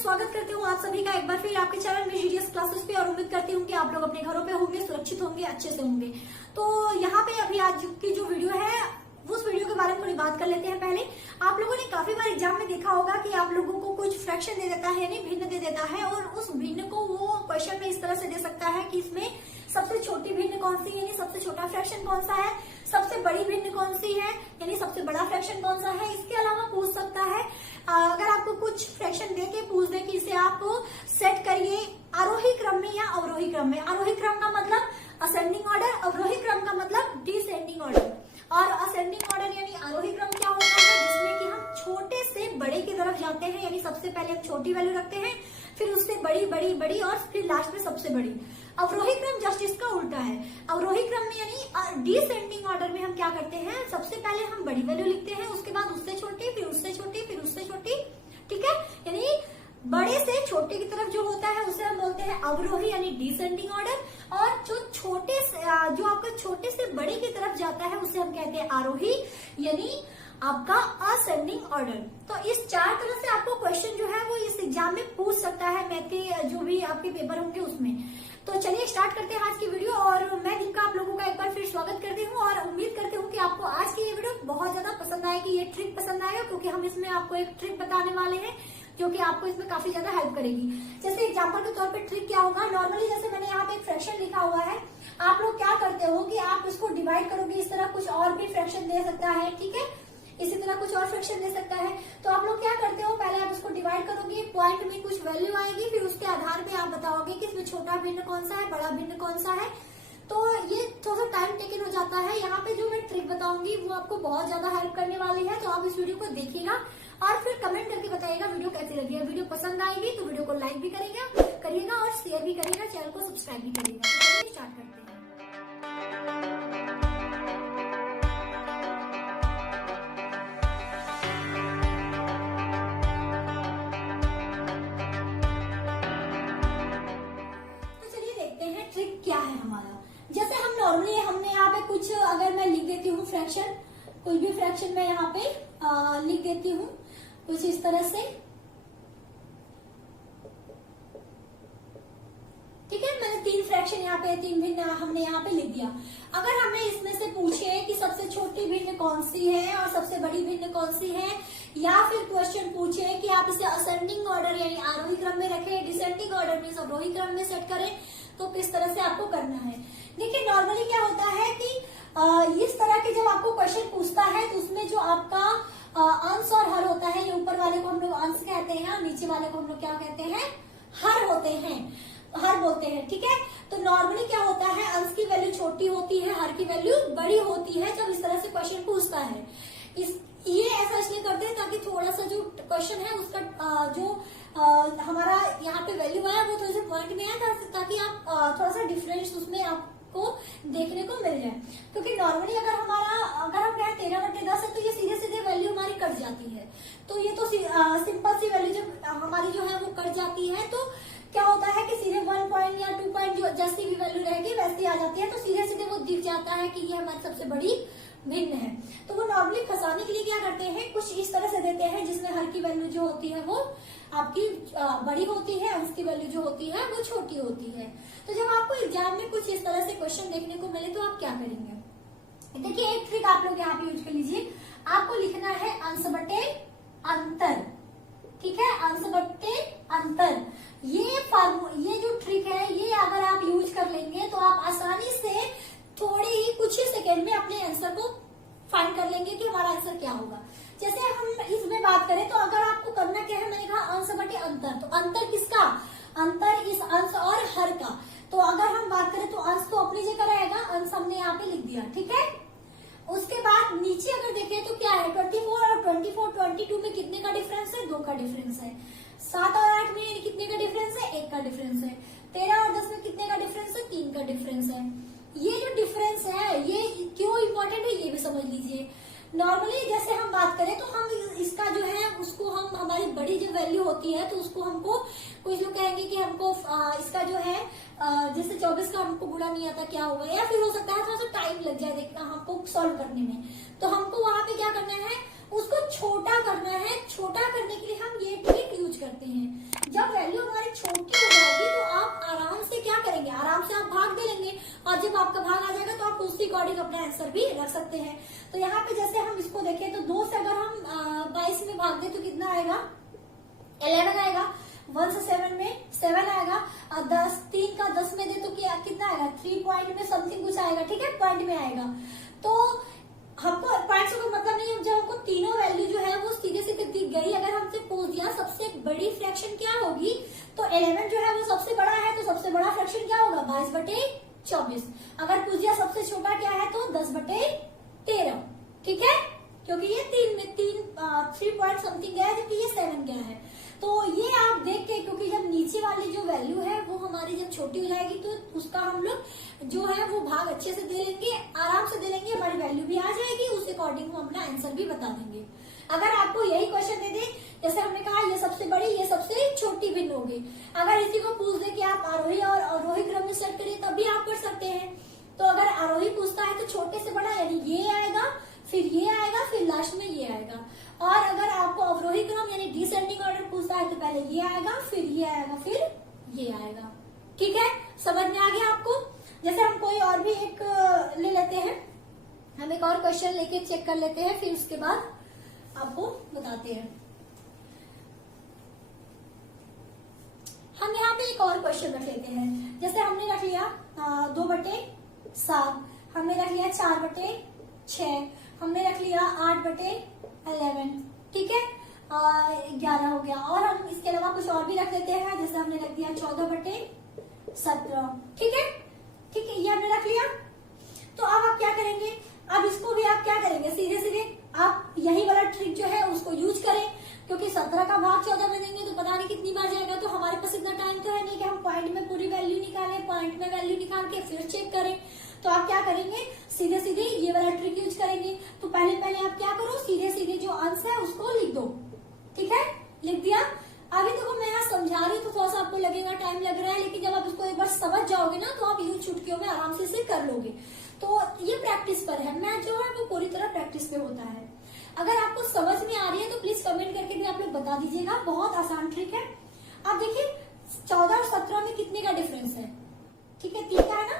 स्वागत करती हूँ आप सभी का एक बार फिर आपके चैनल में जीडीएस क्लासेस पे और उम्मीद करती हूँ कि आप लोग अपने घरों पे होंगे, सुरक्षित होंगे, अच्छे से होंगे। तो यहाँ पे अभी आज की जो वीडियो है उस वीडियो के बारे में थोड़ी बात कर लेते हैं। पहले आप लोगों ने काफी बार एग्जाम में देखा होगा कि आप लोगों को कुछ फ्रैक्शन दे देता है, यानी भिन्न दे देता है, और उस भिन्न को वो क्वेश्चन में इस तरह से दे सकता है कि इसमें सबसे छोटी भिन्न कौन सी, यानी सबसे छोटा फ्रैक्शन कौन सा है, सबसे बड़ी भिन्न कौन सी है, यानी सबसे बड़ा फ्रैक्शन कौन सा है। इसके अलावा पूछ सकता है अगर आपको कुछ फ्रैक्शन दे के पूछ दे कि इसे आप सेट करिए आरोही क्रम में या अवरोही क्रम में। आरोही क्रम का मतलब असेंडिंग ऑर्डर, अवरोही क्रम का मतलब डिसेंडिंग ऑर्डर। और असेंडिंग ऑर्डर यानी आरोही क्रम क्या होता है, जिसमें कि हम छोटे से बड़े की तरफ जाते हैं, यानी सबसे पहले हम छोटी वैल्यू रखते हैं, फिर उससे बड़ी बड़ी बड़ी और फिर लास्ट में सबसे बड़ी। अवरोही क्रम जस्ट इसका उल्टा है। अवरोही क्रम में यानी डिसेंडिंग ऑर्डर में हम क्या करते हैं, सबसे पहले हम बड़ी वैल्यू लिखते हैं, उसके बाद उससे छोटी, फिर उससे छोटी, फिर उससे छोटी, ठीक है। यानी बड़े से छोटे की तरफ जो होता है उसे हम बोलते हैं अवरोही यानी डिसेंडिंग ऑर्डर, और जो छोटे से जो आपका छोटे से बड़े की तरफ जाता है उसे हम कहते हैं आरोही यानी आपका असेंडिंग ऑर्डर। तो इस चार तरह से आपको क्वेश्चन जो है वो इस एग्जाम में पूछ सकता है, मैथ के जो भी आपके पेपर होंगे उसमें। तो चलिए स्टार्ट करते हैं आज की वीडियो, और मैं दीपिका आप लोगों का एक बार फिर स्वागत करती हूँ और उम्मीद करती हूँ कि आपको आज की ये वीडियो बहुत ज्यादा पसंद आएगी, ये ट्रिक पसंद आएगा, क्योंकि हम इसमें आपको एक ट्रिक बताने वाले हैं जो कि आपको इसमें काफी ज्यादा हेल्प करेगी। जैसे एग्जाम्पल के तौर पे ट्रिक क्या होगा, नॉर्मली जैसे मैंने यहाँ पे एक फ्रैक्शन लिखा हुआ है, आप लोग क्या करते हो कि आप इसको डिवाइड करोगे, इस तरह कुछ और भी फ्रैक्शन दे सकता है, ठीक है, इसी तरह कुछ और फ्रैक्शन दे सकता है। तो आप लोग क्या करते हो, पहले आप इसको डिवाइड करोगे, पॉइंट में कुछ वैल्यू आएगी, फिर उसके आधार पे आप बताओगे कि इसमें छोटा भिन्न कौन सा है, बड़ा भिन्न कौन सा है। तो ये थोड़ा सा टाइम टेकन हो जाता है। यहाँ पे जो मैं ट्रिक बताऊंगी वो आपको बहुत ज्यादा हेल्प करने वाली है, तो आप इस वीडियो को देखिएगा और फिर कमेंट करके बताइएगा वीडियो कैसी लगी है। वीडियो पसंद आएगी तो वीडियो को लाइक भी करिएगा और शेयर भी करिएगा, चैनल को सब्सक्राइब भी करिएगा। तो स्टार्ट करते हैं। ट्रिक क्या है हमारा, जैसे हम नॉर्मली हमने यहाँ पे कुछ अगर मैं लिख देती हूँ फ्रैक्शन, कोई भी फ्रैक्शन मैं यहाँ पे लिख देती हूँ कुछ इस तरह से, ठीक है। मैंने तीन फ्रैक्शन यहाँ पे, तीन भिन्न हमने यहाँ पे लिख दिया। अगर हमें इसमें से पूछे कि सबसे छोटी भिन्न कौन सी है और सबसे बड़ी भिन्न कौन सी है, या फिर क्वेश्चन पूछे कि आप इसे असेंडिंग ऑर्डर यानी आरोही क्रम में रखें, डिसेंडिंग ऑर्डर में अवरोही क्रम में सेट करें, तो किस तरह से आपको करना है। देखिए नॉर्मली क्या होता है कि इस तरह के जब आपको क्वेश्चन पूछता है तो उसमें जो आपका अंश और हर होता है, ये ऊपर वाले को हम लोग अंश कहते हैं और नीचे वाले को हम लोग क्या कहते हैं, हर होते हैं, हर बोलते हैं, ठीक है। तो नॉर्मली क्या होता है, अंश की वैल्यू छोटी होती है, हर की वैल्यू बड़ी होती है जब इस तरह से क्वेश्चन पूछता है। ये ऐसा इसलिए करते हैं ताकि थोड़ा सा जो क्वेश्चन है उसका जो हमारा यहाँ पे वैल्यू आया वो थोड़े से पॉइंट में आया, ताकि आप थोड़ा सा डिफरेंस उसमें आपको देखने को मिल जाए। क्योंकि नॉर्मली अगर हम कहें 13/10 है तो ये सीधे सीधे वैल्यू हमारी कट जाती है, तो ये तो सिंपल सी वैल्यू जब हमारी जो है वो कट जाती है तो क्या होता है कि सीधे 1 पॉइंट या 2 पॉइंट जो जैसी भी वैल्यू रहेगी वैसी आ जाती है, तो सीधे सीधे वो दिख जाता है कि ये हमारी सबसे बड़ी भिन्न है। तो वो नॉर्मली फंसाने के लिए क्या करते हैं, कुछ इस तरह से देते हैं जिसमें हर की वैल्यू जो होती है वो आपकी बड़ी होती है, अंश की वैल्यू जो होती है वो छोटी होती है। तो जब आपको एग्जाम में कुछ इस तरह से क्वेश्चन देखने को मिले तो आप क्या करेंगे, देखिए एक ट्रिक आप लोग यहाँ पे यूज कर लीजिए। आपको लिखना है अंश बटे अंतर, ठीक है, अंश बटे अंतर। ये जो ट्रिक है ये अगर आप यूज कर लेंगे तो आप आसानी से थोड़े ही कुछ ही सेकेंड में अपने आंसर को फाइंड कर लेंगे कि हमारा आंसर क्या होगा। जैसे हम इसमें बात करें तो अगर आपको करना क्या है, मैंने कहा अंश बटे अंतर, तो अंतर किसका, अंतर इस अंश और हर का। तो अगर हम बात करें तो अंश तो अपनी जगह रहेगा, अंश हमने यहाँ पे लिख दिया, ठीक है। उसके बाद नीचे अगर देखें तो क्या है, 24 और 22 में कितने का डिफरेंस है, 2 का डिफरेंस है। 7 और 8 में कितने का डिफरेंस है, 1 का डिफरेंस है। 13 और 10 में कितने का डिफरेंस है, 3 का डिफरेंस है। ये जो डिफरेंस है ये क्यों इम्पोर्टेंट है ये भी समझ लीजिए। नॉर्मली जैसे हम बात करें तो हम इसका जो है उसको हम हमारी बड़ी जो वैल्यू होती है तो उसको हमको कुछ लोग कहेंगे कि हमको इसका जो है जैसे 24 का हमको बुरा नहीं आता क्या होगा, या फिर हो सकता है थोड़ा सा टाइम लग जाए देखना हमको सॉल्व करने में, तो हमको वहां पे क्या करना है, उसको छोटा करना है। छोटा करने के लिए हम ये ट्रिक यूज करते हैं। आपका भाग आ जाएगा तो आप उसके अकॉर्डिंग अपना आंसर भी रख सकते हैं। तो यहाँ पे जैसे हम इसको देखें तो 2 से अगर हम 22 में भाग दें तो कितना आएगा, 11 आएगा। 1 से 7 में 7 आएगा। और 3 का 10 में दे तो क्या कितना आएगा, 3 पॉइंट में समथिंग कुछ आएगा, ठीक है, पॉइंट में आएगा। तो हमको पॉइंट से कोई मतलब नहीं है, जब हमको तीनों वैल्यू जो है वो सीधे सीधे दिख गई। अगर हमसे पूछ दिया सबसे बड़ी फ्रैक्शन क्या होगी, तो 11 जो है वो सबसे बड़ा है, तो सबसे बड़ा फ्रैक्शन क्या होगा, 22/24। अगर पूछ दिया सबसे छोटा क्या है, तो 10/13, ठीक है, क्योंकि ये 3 पॉइंट समथिंग है, जबकि ये 7 क्या है। तो ये आप देख के, क्योंकि जब नीचे वाली जो वैल्यू है वो हमारी जब छोटी हो जाएगी तो उसका हम लोग जो है वो भाग अच्छे से दे लेंगे, आराम से दे लेंगे, हमारी वैल्यू भी आ जाएगी, उस अकॉर्डिंग हम अपना आंसर भी बता देंगे। अगर आपको यही क्वेश्चन दे दे, जैसे हमने कहा ये सबसे बड़ी ये सबसे छोटी भिन्न होगी, अगर इसी को पूछ दे कि आप आरोही और अवरोही क्रम में सेलेक्ट करिए तब भी आप कर सकते हैं। तो अगर आरोही पूछता है तो छोटे से बड़ा यानी ये आएगा, फिर ये आएगा, फिर लास्ट में ये आएगा। और अगर आपको अवरोही क्रम यानी डिसेंडिंग ऑर्डर पूछता है तो पहले ये आएगा, फिर ये आएगा, फिर ये आएगा, ठीक है, समझ में आ गया आपको। जैसे हम कोई और भी एक ले लेते हैं, हम एक और क्वेश्चन लेके चेक कर लेते हैं, फिर उसके बाद आपको बताते हैं। हम यहाँ पे एक और क्वेश्चन रख लेते हैं, जैसे हमने रख लिया 2/7, हमने रख लिया 4/6, हमने रख लिया 8/11, ठीक है, 11 हो गया। और हम इसके अलावा कुछ और भी रख लेते हैं, जैसे हमने रख दिया 14/17, ठीक है, ठीक है, ये हमने रख लिया। तो अब आप क्या करेंगे, अब इसको भी आप क्या करेंगे, सीधे सीधे आप यही वाला ट्रिक जो है उसको यूज करें, क्योंकि 17 का भाग 14 में देंगे तो पता नहीं कितनी बार जाएगा। तो हमारे पास इतना टाइम तो है नहीं कि हम पॉइंट में पूरी वैल्यू निकालें, पॉइंट में वैल्यू निकाल के फिर चेक करें। तो आप क्या करेंगे, सीधे सीधे ये वाला ट्रिक यूज करेंगे। तो पहले आप क्या करो, सीधे सीधे जो आंसर है उसको लिख दो, ठीक है, लिख दिया। अभी देखो मैं यहाँ समझा रही हूँ तो थोड़ा सा आपको लगेगा टाइम लग रहा है, लेकिन जब आप इसको एक बार समझ जाओगे ना तो आप यूं चुटकियों में आराम से इसे कर लोगे। तो ये प्रैक्टिस पर है, मैथ जो है वो पूरी तरह प्रैक्टिस पे होता है। अगर आपको समझ में आ रही है तो प्लीज कमेंट करके भी आप लोग बता दीजिएगा, बहुत आसान ट्रिक है। अब देखिए 14 और 17 में कितने का डिफरेंस है, ठीक है, 3 का है ना,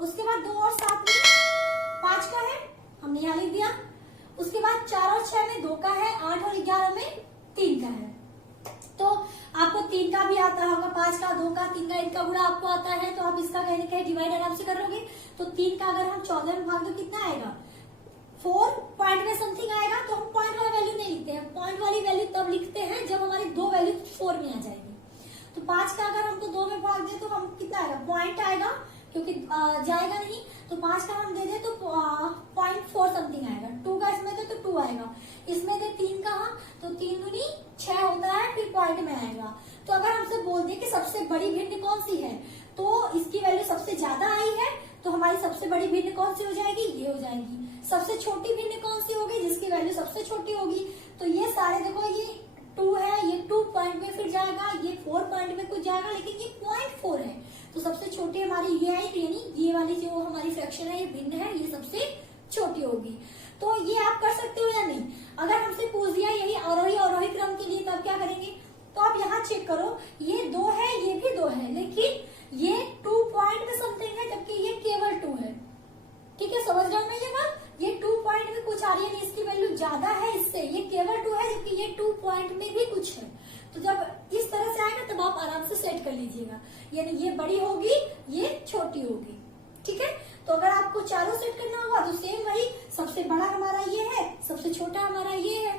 उसके बाद 2 और 7 में 5 का है, हमने यहाँ लिख दिया। उसके बाद 4 और 6 में 2 का है, 8 और 11 में 3 का है। तो आपको 3 का भी आता होगा, 5 का, 2 का, 3 का, इनका गुणा आपको आता है, तो आप इसका कहने कहीं डिवाइड आराम से कर लोगे। तो 3 का अगर हम 14 में भाग दो कितना आएगा, 4 पॉइंट में समथिंग आएगा। तो हम पॉइंट वाला वैल्यू नहीं लिखते हैं, पॉइंट वाली वैल्यू तब लिखते हैं जब हमारी 2 वैल्यू 4 में आ जाएगी। तो 5 का अगर हमको 2 में भाग दे तो हम कितना आएगा, पॉइंट आएगा, क्योंकि जाएगा नहीं। तो 5 का हम दे दे तो 0.4 समथिंग आएगा। 2 का इसमें दे तो 2 आएगा, इसमें दे 3 का हम तो 3 दूनी 6 होता है, फिर पॉइंट में आएगा। तो अगर हमसे बोल दे कि सबसे बड़ी भिन्न कौन सी है, तो इसकी वैल्यू सबसे ज्यादा आई है, तो हमारी सबसे बड़ी भिन्न कौन सी हो जाएगी, ये हो जाएगी। सबसे छोटी भिन्न कौन सी होगी, जिसकी वैल्यू सबसे छोटी होगी। तो ये सारे देखो, ये 2 है, ये 2 पॉइंट में फिर जाएगा, ये 4 पॉइंट में कुछ जाएगा, लेकिन ये 0.4 है। तो सबसे छोटी हमारी ये आई, यानी ये वाली जो हमारी फ्रैक्शन है ये भिन्न है, ये सबसे छोटी होगी। तो ये आप कर सकते हो या नहीं। अगर हमसे पूछ दिया यही अवरोही क्रम के लिए, तब क्या करेंगे, तो आप यहाँ चेक करो, ये 2 है, ये भी 2 है, लेकिन ये 2 पॉइंट में समथिंग है, जबकि ये केवल 2 है, ठीक है, समझ रहे हो ना ये बात। ये 2 पॉइंट में कुछ आ रही है, इसकी वैल्यू ज्यादा है इससे, ये केवल 2 है, जबकि ये 2 पॉइंट में भी कुछ है। तो जब इस तरह से आएगा तब आप आराम से सेट कर लीजिएगा, यानी ये बड़ी होगी, ये छोटी होगी, ठीक है। तो अगर आपको चारों सेट करना होगा तो सेम वही, सबसे बड़ा हमारा ये है, सबसे छोटा हमारा ये है,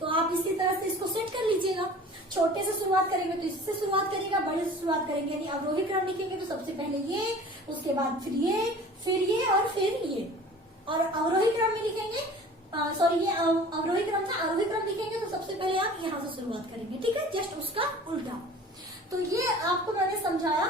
तो आप इसी तरह से इसको सेट कर लीजिएगा। छोटे से शुरुआत करेंगे तो इससे शुरुआत करेगा, बड़े से शुरुआत करेंगे यानी अवरोही क्रम लिखेंगे तो सबसे पहले ये, उसके बाद फिर ये और फिर ये। और अवरोही क्रम में लिखेंगे, सॉरी ये अवरोही क्रम था, आरोही क्रम लिखेंगे तो सबसे पहले आप यहाँ से शुरुआत करेंगे, ठीक है, जस्ट उसका उल्टा। तो ये आपको मैंने समझाया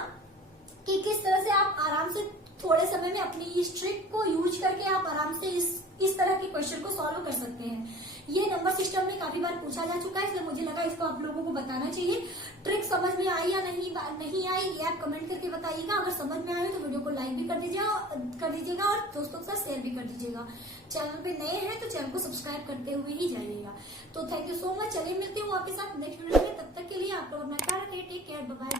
कि किस तरह से आप आराम से थोड़े समय में अपनी इस ट्रिक को यूज करके आप आराम से इस तरह के क्वेश्चन को सॉल्व कर सकते हैं। ये नंबर सिस्टम में काफी बार पूछा जा चुका है, इसलिए मुझे लगा इसको आप लोगों को बताना चाहिए। ट्रिक समझ में आई या नहीं आई ये आप कमेंट करके बताइएगा। अगर समझ में आए तो वीडियो को लाइक भी कर दीजिएगा और दोस्तों के साथ शेयर भी कर दीजिएगा। चैनल पे नए हैं तो चैनल को सब्सक्राइब करते हुए ही जाइएगा। तो थैंक यू सो मच। चलिए मिलती हूँ आपके साथ नेक्स्ट वीडियो में, तब तक के लिए आप लोग अपना ख्याल रखिए, टेक केयर, बाय बाय।